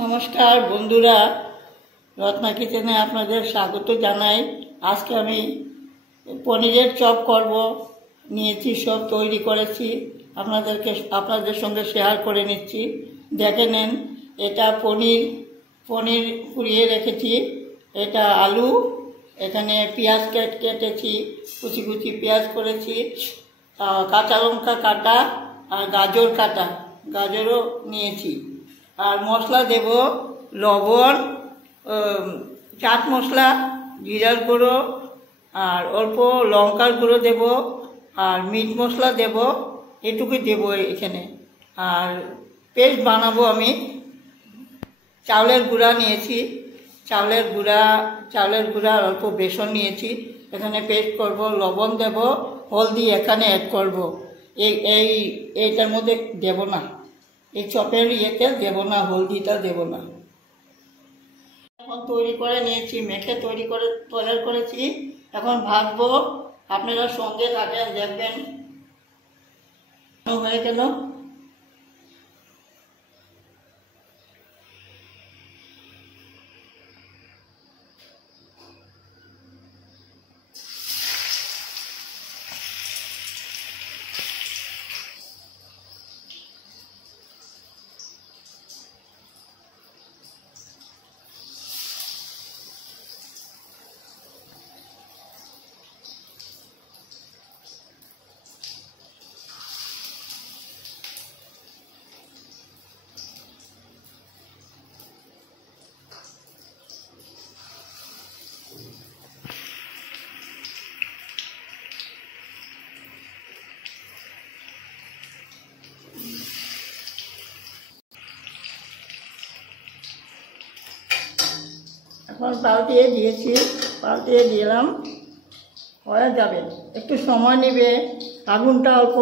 নমস্কার বন্ধুরা, রত্না কিচেনে আপনাদের স্বাগত জানাই। আজকে আমি পনিরের চপ করব, নিয়েছি, সব তৈরি করেছি, আপনাদের সঙ্গে শেয়ার করে নিচ্ছি। দেখে নেন, এটা পনির কুড়িয়ে রেখেছি, এটা আলু, এখানে পেঁয়াজ কেটেছি, কুচি কুচি পেঁয়াজ করেছি, কাঁচা লঙ্কা কাটা আর গাজরও নিয়েছি। আর মশলা দেব লবণ, চাট মশলা, জিরার গুঁড়ো, আর অল্প লঙ্কার গুঁড়ো দেব, আর মিট মশলা দেব, এটুকুই দেব এখানে। আর পেস্ট বানাবো আমি। চাউলের গুঁড়া নিয়েছি, চাউলের গুঁড়া আর অল্প বেসন নিয়েছি, এখানে পেস্ট করব। লবণ দেব, হলদি এখানে অ্যাড করব। এইটার মধ্যে দেব না, এই চপের ইয়েতে দেব না, হলদিটা দেব না। এখন তৈরি করে নিয়েছি, মেখে তৈরি করেছি। এখন ভাজবো, আপনারা সঙ্গে থাকেন, দেখবেন হয়ে গেল। এখন পাল্টিয়ে দিলাম, হয়ে যাবে। একটু সময় নেবে, আগুনটা অল্প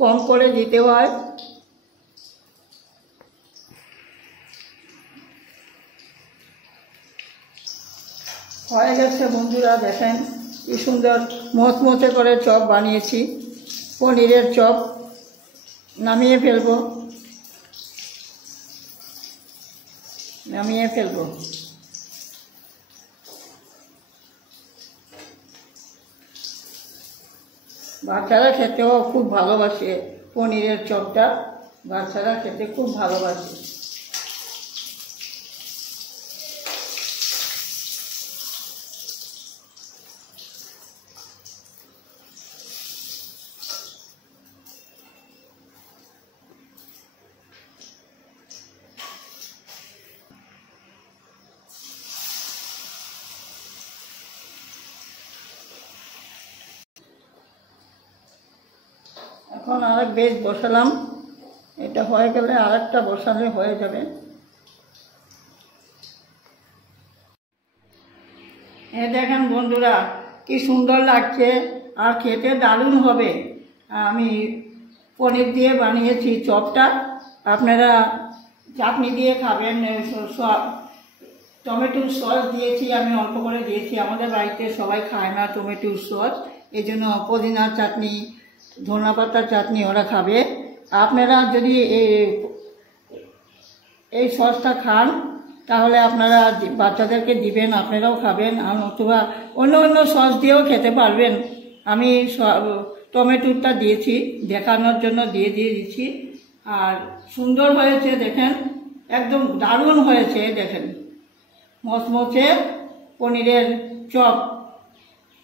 কম করে দিতে হয়। হয়ে গেছে বন্ধুরা, দেখেন কি সুন্দর মচমচে করে চপ বানিয়েছি, পনিরের চপ। নামিয়ে ফেলবো। বাচ্চারা খেতেও খুব ভালোবাসে, পনিরের চপটা বাচ্চারা খেতে খুব ভালোবাসে। এখন আরেক বেশ বসালাম, এটা হয়ে গেলে আরেকটা বসালে হয়ে যাবে। দেখেন বন্ধুরা, কি সুন্দর লাগছে আর খেতে দারুণ হবে। আমি পনির দিয়ে বানিয়েছি চপটা, আপনারা চাটনি দিয়ে খাবেন। টমেটোর সস দিয়েছি, আমি অল্প করে দিয়েছি, আমাদের বাড়িতে সবাই খায় না টমেটোর সস, এই জন্য পুদিনার চাটনি, ধনেপাতার চাটনি ওরা খাবে। আপনারা যদি এই সসটা খান তাহলে আপনারা বাচ্চাদেরকে দিবেন, আপনারাও খাবেন, অথবা অন্য সস দিয়েও খেতে পারবেন। আমি টমেটোটা দিয়েছি, দেখানোর জন্য দিয়ে দিয়েছি। আর সুন্দর হয়েছে, দেখেন একদম দারুণ হয়েছে। দেখেন মচমচে পনিরের চপ,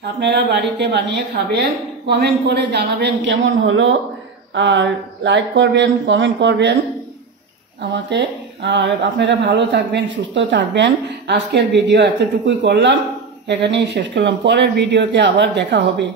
আপনারা বাড়িতে বানিয়ে খাবেন, কমেন্ট করে জানাবেন কেমন হলো, আর লাইক করবেন, কমেন্ট করবেন আমাকে। আর আপনারা ভালো থাকবেন, সুস্থ থাকবেন। আজকের ভিডিও এতটুকুই করলাম, এখানেই শেষ করলাম। পরের ভিডিওতে আবার দেখা হবে।